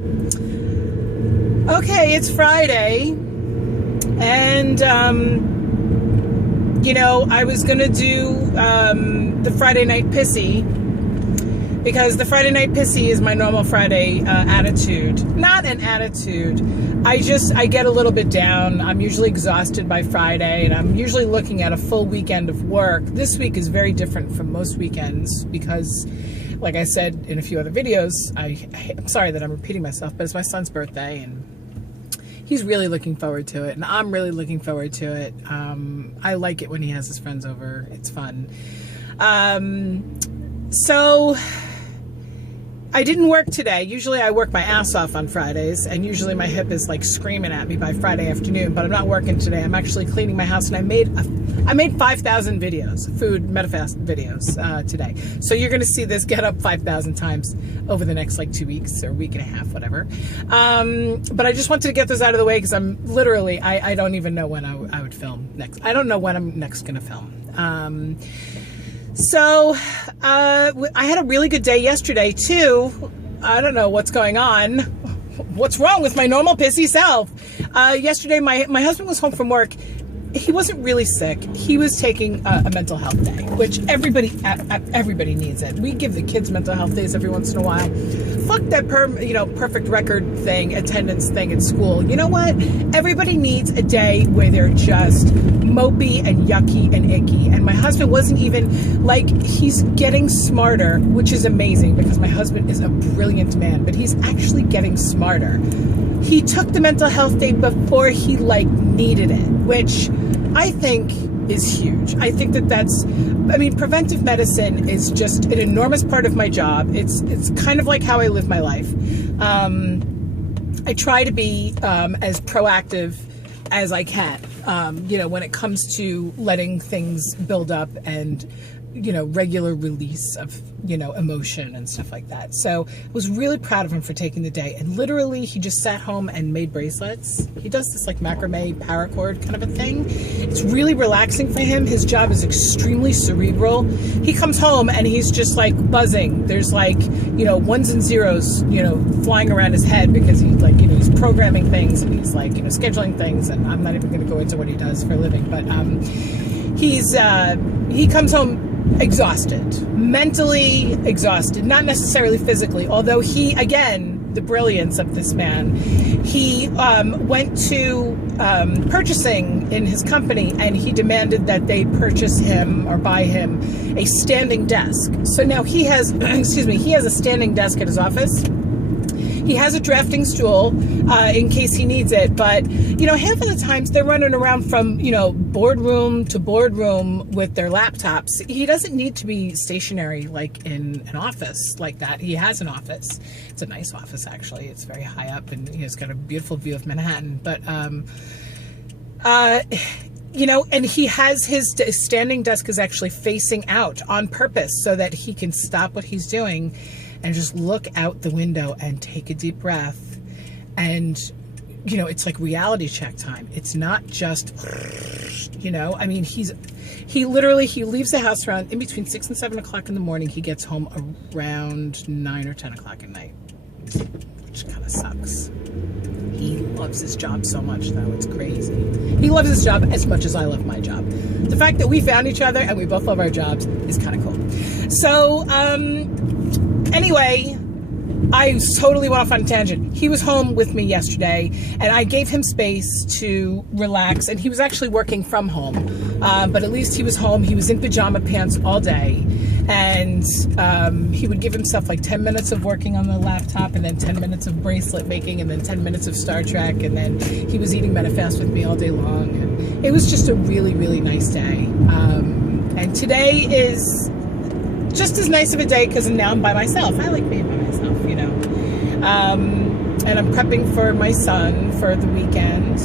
Okay, it's Friday, and you know, I was gonna do the Friday Night Pissy, because the Friday Night Pissy is my normal Friday attitude. Not an attitude. I get a little bit down. I'm usually exhausted by Friday, and I'm usually looking at a full weekend of work. This week is very different from most weekends because, like I said in a few other videos, I'm sorry that I'm repeating myself, but it's my son's birthday, and he's really looking forward to it, and I'm really looking forward to it. I like it when he has his friends over. It's fun. So I didn't work today. Usually I work my ass off on Fridays, and usually my hip is like screaming at me by Friday afternoon, but I'm not working today. I'm actually cleaning my house, and I made 5,000 videos, food metafast videos today. So you're going to see this get up 5,000 times over the next like 2 weeks or week and a half, whatever. But I just wanted to get those out of the way because I'm literally, I don't even know when I would film next. I don't know when I'm next going to film. So I had a really good day yesterday too. I don't know what's going on. What's wrong with my normal pissy self? Yesterday my husband was home from work. He wasn't really sick. He was taking a mental health day, which everybody needs it. We give the kids mental health days every once in a while. Fuck that perfect record thing, attendance thing at school. You know what? Everybody needs a day where they're just mopey and yucky and icky. And my husband wasn't even, like, he's getting smarter, which is amazing because my husband is a brilliant man, but he's actually getting smarter. He took the mental health day before he needed it, which I think is huge. I think preventive medicine is just an enormous part of my job. It's kind of like how I live my life. I try to be as proactive as I can, when it comes to letting things build up and, regular release of, emotion and stuff like that. So I was really proud of him for taking the day. And literally he just sat home and made bracelets. He does this like macrame paracord kind of a thing. It's really relaxing for him. His job is extremely cerebral. He comes home and he's just like buzzing. There's like, ones and zeros, flying around his head because he's like, he's programming things and he's like, scheduling things. And I'm not even going to go into what he does for a living, but he comes home exhausted, mentally exhausted, not necessarily physically, although he, again, the brilliance of this man, he went to purchasing in his company, and he demanded that they purchase him or buy him a standing desk. So now he has, he has a standing desk at his office. He has a drafting stool in case he needs it, but half of the times they're running around from boardroom to boardroom with their laptops. He doesn't need to be stationary like in an office like that. He has an office. It's a nice office actually. It's very high up, and it's got a beautiful view of Manhattan. But and he has his standing desk is actually facing out on purpose so that he can stop what he's doing and just look out the window and take a deep breath. And, it's like reality check time. It's not just, he leaves the house around in between 6 and 7 o'clock in the morning. He gets home around 9 or 10 o'clock at night, which kind of sucks. He loves his job so much, though. It's crazy. He loves his job as much as I love my job. The fact that we found each other and we both love our jobs is kind of cool. So, anyway, I totally went off on a tangent. He was home with me yesterday, and I gave him space to relax, and he was actually working from home, but at least he was home. He was in pajama pants all day, and he would give himself like 10 minutes of working on the laptop, and then 10 minutes of bracelet making, and then 10 minutes of Star Trek, and then he was eating Metafast with me all day long, and it was just a really, really nice day. And today is just as nice of a day because now I'm by myself. I like being by myself, and I'm prepping for my son for the weekend,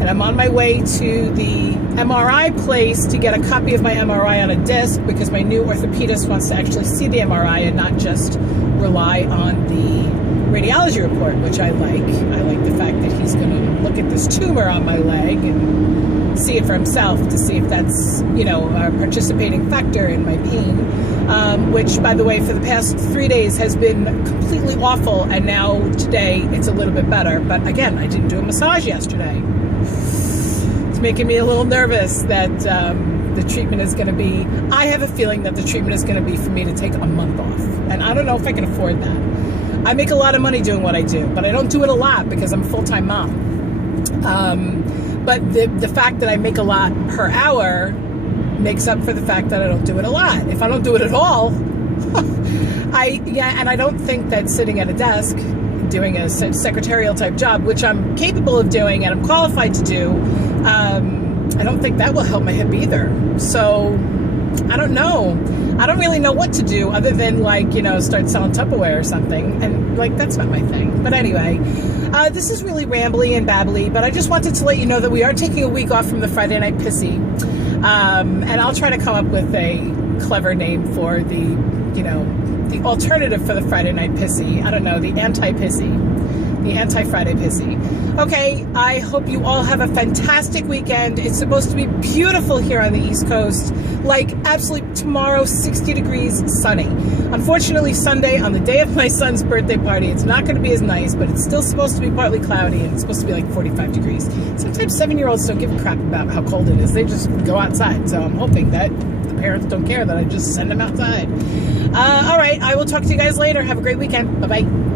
and I'm on my way to the MRI place to get a copy of my MRI on a disc because my new orthopedist wants to actually see the MRI and not just rely on the radiology report, which I like. I like the fact that he's going to look at this tumor on my leg and see it for himself to see if that's, you know, a participating factor in my pain, which, by the way, for the past 3 days has been completely awful, and now today it's a little bit better. But again, I didn't do a massage yesterday. It's making me a little nervous that the treatment is going to be, I have a feeling that the treatment is going to be for me to take a month off, and I don't know if I can afford that. I make a lot of money doing what I do, but I don't do it a lot because I'm a full-time mom. But the fact that I make a lot per hour makes up for the fact that I don't do it a lot. If I don't do it at all, and I don't think that sitting at a desk doing a secretarial type job, which I'm capable of doing and I'm qualified to do, I don't think that will help my hip either. So I don't know. I don't really know what to do other than, like, you know, start selling Tupperware or something. And, like, that's not my thing. But anyway, this is really rambly and babbly, but I just wanted to let you know that we are taking a week off from the Friday Night Pissy. And I'll try to come up with a clever name for the, you know, the alternative for the Friday Night Pissy. I don't know, the Anti-Pissy. The Anti-Friday Pissy. Okay, I hope you all have a fantastic weekend. It's supposed to be beautiful here on the East Coast. Like, absolutely tomorrow, 60 degrees, sunny. Unfortunately, Sunday, on the day of my son's birthday party, it's not going to be as nice, but it's still supposed to be partly cloudy, and it's supposed to be like 45 degrees. Sometimes 7-year-olds don't give a crap about how cold it is. They just go outside. So I'm hoping that the parents don't care that I just send them outside. All right, I will talk to you guys later. Have a great weekend. Bye-bye.